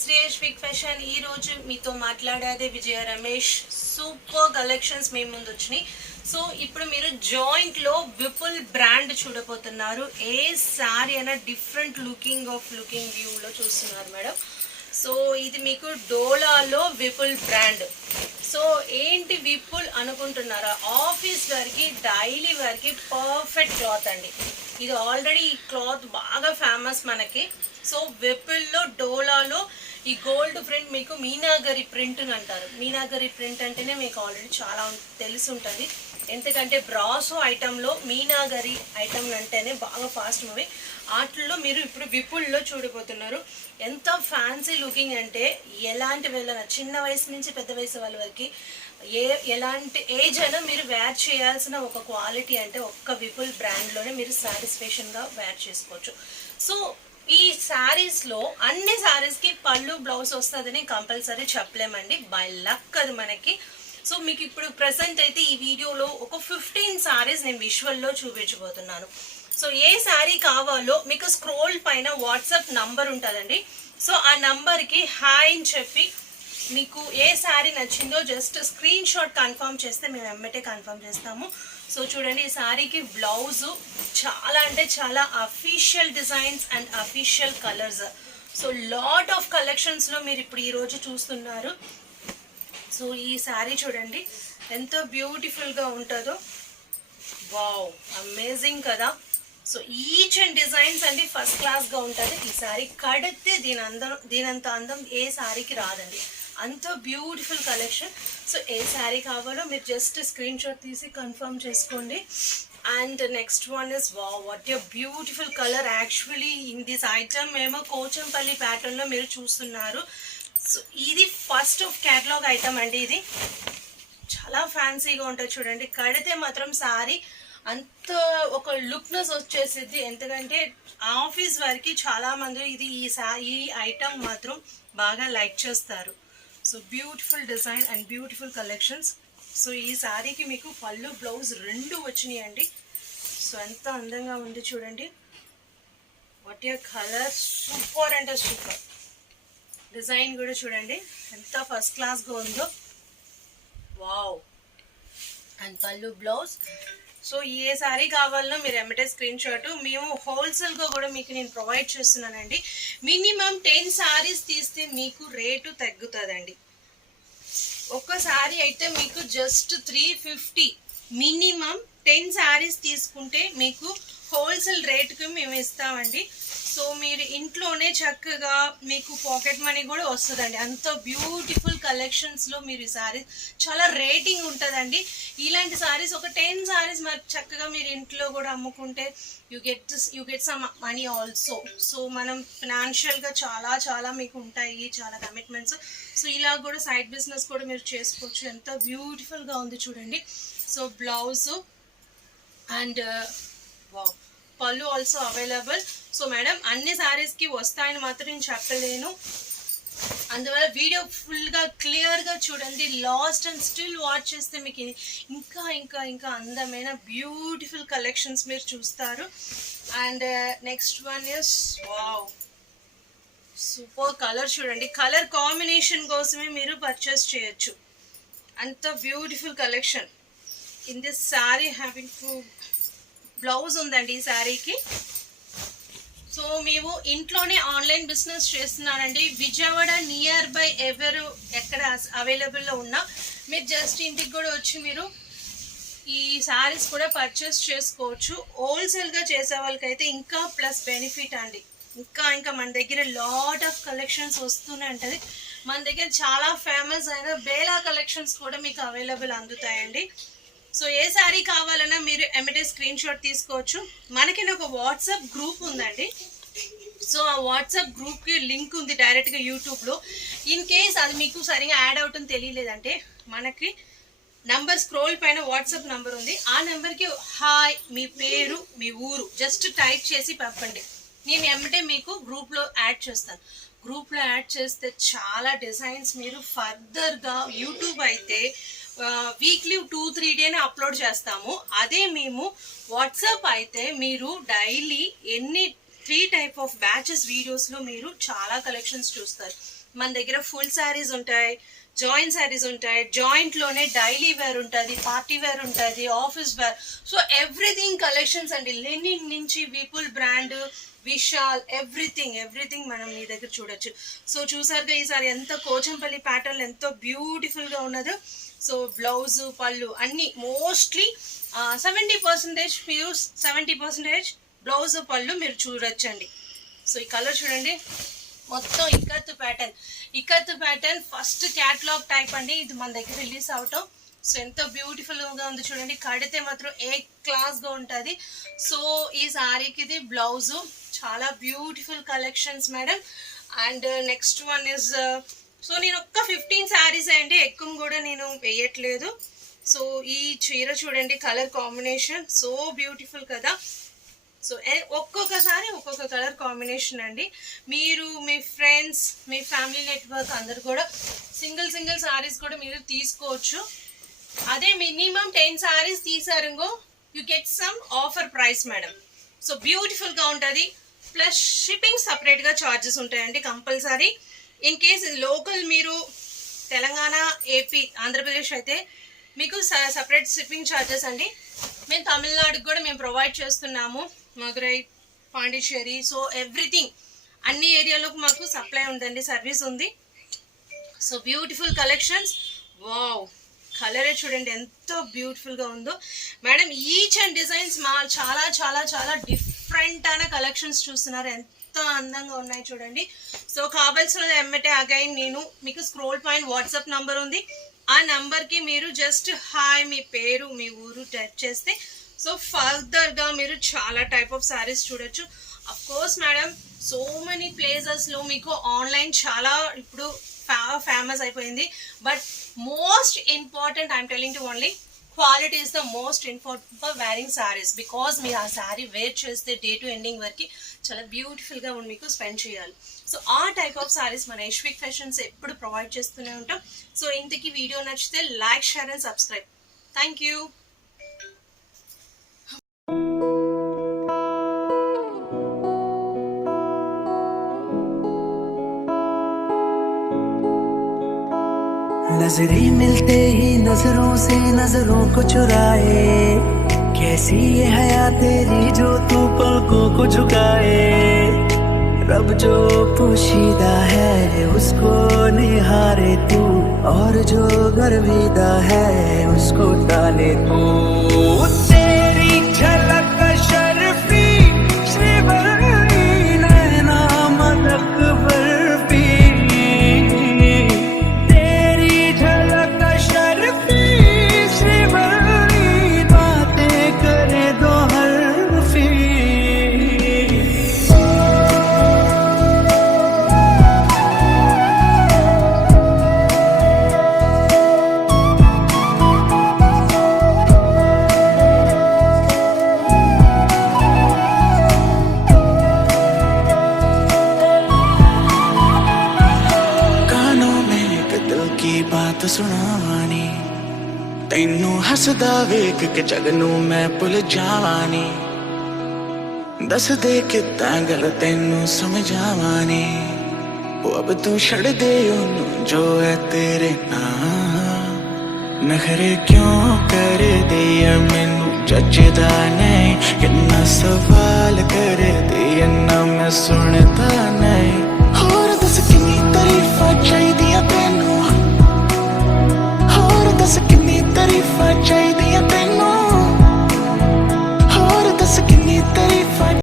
శ్రీయేష్ big fashion ఈ రోజు మీతో మాట్లాడేదే విజయ రమేష్. సూపర్ కలెక్షన్స్ మీ ముందు వచ్చినాయి. సో ఇప్పుడు మీరు జాయింట్ లో విపుల్ బ్రాండ్ చూడబోతున్నారు. ఏ సారీ అయినా డిఫరెంట్ లుకింగ్ వ్యూ లో చూస్తున్నారు మేడం. సో ఇది మీకు డోలాలో విపుల్ బ్రాండ్. సో ఏంటి విపుల్ అనుకుంటున్నారా? ఆఫీస్ వారికి డైలీ వారికి పర్ఫెక్ట్ క్లాత్ అండి. ఇది ఆల్రెడీ ఈ క్లాత్ బాగా ఫేమస్ మనకి. సో విపుల్లో డోలాలో ఈ గోల్డ్ ప్రింట్ మీకు మీనాగరి ప్రింట్ అంటారు. మీనాగరి ప్రింట్ అంటేనే మీకు ఆల్రెడీ చాలా తెలిసి ఉంటుంది. ఎందుకంటే బ్రాసో ఐటెంలో మీనాగరి ఐటమ్ అంటేనే బాగా ఫాస్ట్ మూవీ. వాటిల్లో మీరు ఇప్పుడు విపుల్లో చూడబోతున్నారు. ఎంత ఫ్యాన్సీ లుకింగ్ అంటే ఎలాంటి వెళ్ళన చిన్న వయసు నుంచి పెద్ద వయసు వాళ్ళ వరకు ఎలాంటి ఏజ్ అయినా మీరు వేర్ చేయాల్సిన ఒక క్వాలిటీ అంటే ఒక్క విపుల్ బ్రాండ్లోనే మీరు సాటిస్ఫాక్షన్గా వేర్ చేసుకోవచ్చు. సో ఈ శారీస్లో అన్ని శారీస్కి పళ్ళు బ్లౌజ్ వస్తుందని కంపల్సరీ చెప్పలేమండి, బై లక్ అది మనకి. సో మీకు ఇప్పుడు ప్రెసెంట్ అయితే ఈ వీడియోలో ఒక 15 శారీస్ నేను విజువల్లో చూపించబోతున్నాను. సో ఏ శారీ కావాలో మీకు స్క్రోల్ పైన వాట్సాప్ నంబర్ ఉంటుందండి. సో ఆ నంబర్కి హాయ్ అని చెప్పి మీకు ఏ శారీ నచ్చిందో జస్ట్ స్క్రీన్ షాట్ కన్ఫర్మ్ చేస్తే మేము వెంబటే కన్ఫర్మ్ చేస్తాము. సో చూడండి, ఈ శారీకి బ్లౌజు చాలా అంటే చాలా official designs and official colours. So lot of కలెక్షన్స్లో మీరు ఇప్పుడు ఈరోజు చూస్తున్నారు. సో ఈ శారీ చూడండి ఎంత బ్యూటిఫుల్గా ఉంటుందో. వావ్, అమేజింగ్ కదా. సో ఈచ్ అండ్ డిజైన్స్ అండి ఫస్ట్ క్లాస్గా ఉంటుంది. ఈ శారీ కడితే దీనంత అందం ఏ శారీకి రాదండి, అంత బ్యూటిఫుల్ కలెక్షన్. సో ఏ శారీ కావాలో మీరు జస్ట్ స్క్రీన్ షాట్ తీసి కన్ఫర్మ్ చేసుకోండి. And next one is wow, what a beautiful colour. Actually in this item ఏమో కోచంపల్లి ప్యాటర్న్లో మీరు చూస్తున్నారు. సో ఇది ఫస్ట్ ఆఫ్ క్యాటలాగ్ ఐటమ్ అండి. ఇది చాలా ఫ్యాన్సీగా ఉంటుంది చూడండి. కడితే మాత్రం శారీ అంత ఒక లుక్నెస్ వచ్చేసిద్ది. ఎందుకంటే ఆఫీస్ వారికి చాలా మంది ఈ ఐటమ్ మాత్రం బాగా లైక్ చేస్తారు. So beautiful design and beautiful collections. So ఈ శారీకి మీకు పళ్ళు బ్లౌజ్ రెండు వచ్చినాయి అండి. సో ఎంత అందంగా ఉంది చూడండి. వాట్ ఏ కలర్, సూపర్ అంటే సూపర్. డిజైన్ కూడా చూడండి ఎంత ఫస్ట్ క్లాస్గా ఉందో. వావ్, అండ్ పళ్ళు బ్లౌజ్. సో ఏ శారీ కావాలనో మీరు ఎమ్మటే స్క్రీన్ షాట్. మేము హోల్సేల్గా కూడా మీకు నేను ప్రొవైడ్ చేస్తున్నానండి. మినిమం 10 శారీస్ తీస్తే మీకు రేటు తగ్గుతుందండి. ఒక్క శారీ అయితే మీకు జస్ట్ 350. మినిమం 10 శారీస్ తీసుకుంటే మీకు హోల్సేల్ రేటుకి మేము ఇస్తామండి. సో మీరు ఇంట్లోనే చక్కగా మీకు పాకెట్ మనీ కూడా వస్తుందండి. అంత బ్యూటిఫుల్ కలెక్షన్స్లో మీరు ఈ శారీస్ చాలా రేటింగ్ ఉంటుందండి. ఇలాంటి శారీస్ ఒక 10 శారీస్ మరి చక్కగా మీరు ఇంట్లో కూడా అమ్ముకుంటే you get some money also. So మనం ఫినాన్షియల్గా చాలా మీకు ఉంటాయి, చాలా కమిట్మెంట్స్. సో ఇలా కూడా సైడ్ బిజినెస్ కూడా మీరు చేసుకోవచ్చు. ఎంత బ్యూటిఫుల్గా ఉంది చూడండి. సో బ్లౌజు అండ్ వావ్, పళ్ళు ఆల్సో అవైలబుల్. సో మేడం అన్ని శారీస్కి వస్తాయని మాత్రం నేను చెప్పలేను, అందువల్ల వీడియో ఫుల్గా క్లియర్గా చూడండి. లాస్ట్ అండ్ స్టిల్ వాచ్ చేస్తే మీకు ఇంకా ఇంకా ఇంకా అందమైన బ్యూటిఫుల్ కలెక్షన్స్ మీరు చూస్తారు. And next one is wow, super colour చూడండి. కలర్ కాంబినేషన్ కోసమే మీరు పర్చేస్ చేయొచ్చు. అంత beautiful collection. In this sari having blouse ఉందండి ఈ శారీకి. సో మేము ఇంట్లోనే ఆన్లైన్ బిజినెస్ చేస్తున్నానండి. విజయవాడ నియర్ బై ఎక్కడ అవైలబుల్లో ఉన్నా మీరు జస్ట్ ఇంటికి కూడా వచ్చి మీరు ఈ శారీస్ కూడా పర్చేస్ చేసుకోవచ్చు. హోల్సేల్గా చేసే వాళ్ళకైతే ఇంకా ప్లస్ బెనిఫిట్ అండి. ఇంకా మన దగ్గర లాట్ ఆఫ్ కలెక్షన్స్ వస్తూనే ఉంటుంది. మన దగ్గర చాలా ఫేమస్ అయిన బేలా కలెక్షన్స్ కూడా మీకు అవైలబుల్ అందుతాయండి. సో ఏ శారీ కావాలన్నా మీరు ఎమ్మటే స్క్రీన్ షాట్ తీసుకోవచ్చు. మనకి ఒక వాట్సాప్ గ్రూప్ ఉందండి. సో ఆ వాట్సాప్ గ్రూప్కి లింక్ ఉంది డైరెక్ట్గా యూట్యూబ్లో. ఇన్ కేస్ అది మీకు సరిగా యాడ్ అవుతుంది తెలియలేదంటే మనకి నంబర్ స్క్రోల్ పైన వాట్సాప్ నంబర్ ఉంది. ఆ నెంబర్కి హాయ్, మీ పేరు, మీ ఊరు జస్ట్ టైప్ చేసి పంపండి. నేను ఎమ్మటే మీకు గ్రూప్లో యాడ్ చేస్తాను. గ్రూప్లో యాడ్ చేస్తే చాలా డిజైన్స్ మీరు ఫర్దర్గా యూట్యూబ్ అయితే వీక్లీ 2-3 డేనే అప్లోడ్ చేస్తాము. అదే మేము వాట్సాప్ అయితే మీరు డైలీ 3 టైప్ ఆఫ్ బ్యాచెస్ వీడియోస్లో మీరు చాలా కలెక్షన్స్ చూస్తారు. మన దగ్గర ఫుల్ శారీస్ ఉంటాయి, జాయింట్ శారీస్ ఉంటాయి, జాయింట్లోనే డైలీ వేర్ ఉంటుంది, పార్టీ వేర్ ఉంటుంది, office wear. So everything collections అండి. లెనిన్ నుంచి విపుల్ బ్రాండ్, విశాల్, ఎవ్రీథింగ్ మనం మీ దగ్గర చూడొచ్చు. సో చూసారుగా ఈసారి ఎంత పోచంపల్లి ప్యాటర్న్ ఎంతో బ్యూటిఫుల్గా ఉన్నదో. సో బ్లౌజు, పళ్ళు అన్నీ మోస్ట్లీ 70% మీరు 70% బ్లౌజు, పళ్ళు మీరు చూడొచ్చండి. సో ఈ కలర్ చూడండి, మొత్తం ikat pattern first catalogue type అండి. ఇది మన దగ్గర రిలీజ్ అవటం. సో ఎంతో బ్యూటిఫుల్గా ఉంది చూడండి. కడితే మాత్రం క్లాస్గా ఉంటుంది. సో ఈ శారీకి ఇది బ్లౌజు, చాలా beautiful collections madam. And next one is, so నేను ఒక్క 15 శారీస్ అండి, ఎక్కువ కూడా నేను వేయట్లేదు. సో ఈ చీర చూడండి, కలర్ కాంబినేషన్ సో బ్యూటిఫుల్ కదా. సో ఒక్కొక్కసారి ఒక్కొక్క కలర్ కాంబినేషన్ అండి. మీరు మీ ఫ్రెండ్స్, మీ ఫ్యామిలీ నెట్వర్క్ అందరు కూడా సింగిల్ శారీస్ కూడా మీరు తీసుకోవచ్చు. అదే మినిమం 10 శారీస్ తీసారుగో you get some offer price madam. So బ్యూటిఫుల్గా ఉంటుంది. ప్లస్ షిప్పింగ్ సపరేట్గా ఛార్జెస్ ఉంటాయండి కంపల్సరీ. ఇన్ కేస్ లోకల్ మీరు తెలంగాణ, ఏపీ, ఆంధ్రప్రదేశ్ అయితే మీకు సపరేట్ షిప్పింగ్ ఛార్జెస్ అండి. మేము తమిళనాడుకి కూడా మేము ప్రొవైడ్ చేస్తున్నాము, మదురై, పాండిచ్చేరి. సో ఎవ్రీథింగ్ అన్ని ఏరియాలకు మాకు సప్లై ఉందండి, సర్వీస్ ఉంది. So beautiful collections. వావ్, కలరే చూడండి ఎంత బ్యూటిఫుల్గా ఉందో మేడం. ఈచ్ అండ్ డిజైన్స్ చాలా చాలా చాలా డిఫరెంట్ అయిన కలెక్షన్స్ చూస్తున్నారు, ఎంతో అందంగా ఉన్నాయి చూడండి. సో కావాల్సిన ఎమ్మటే అగైన్ నేను మీకు స్క్రోల్ పైన వాట్సాప్ నంబర్ ఉంది. ఆ నంబర్కి మీరు జస్ట్ హాయ్, మీ పేరు, మీ ఊరు టైప్ చేస్తే సో ఫర్దర్గా మీరు చాలా టైప్ ఆఫ్ శారీస్ చూడొచ్చు. Of course madam, so many ప్లేసెస్లో మీకు ఆన్లైన్ చాలా ఇప్పుడు ఫేమస్ అయిపోయింది. But most important I'm telling to only quality is the most important for wearing saris. Because మీరు ఆ శారీ వేర్ చేస్తే డే టు ఎండింగ్ వరకు చాలా బ్యూటిఫుల్గా మీకు స్పెండ్ చేయాలి. సో ఆ టైప్ ఆఫ్ శారీస్ మన యశ్విక్ ఫ్యాషన్స్ ఎప్పుడు ప్రొవైడ్ చేస్తూనే ఉంటాం. సో ఇంతకీ వీడియో నచ్చితే like, share and subscribe. Thank you. नजरें मिलते ही नजरों से नजरों को चुराए, कैसी ये हया तेरी जो तू पलकों को झुकाए. रब जो पोशीदा है उसको निहारे तू, और जो गर्विदा है उसको टाले तू. तेरी झलक शर्फी श्रीवल्ली नैना मदक बर्फी, तेरी झलक शर्फी श्रीवल्ली बातें करे दो हरफी. बात सुनानी तैनू हसदा वेख के जग नू मैं भुल जावानी. दस दे कितां गल तैनू समझावानी. ओ अब तू छड़ दे ओनू जो है तेरे नाम. नखरे क्यों कर दिया मैनू जचदा नहीं, कितना सवाल कर दिया ना मैं सुन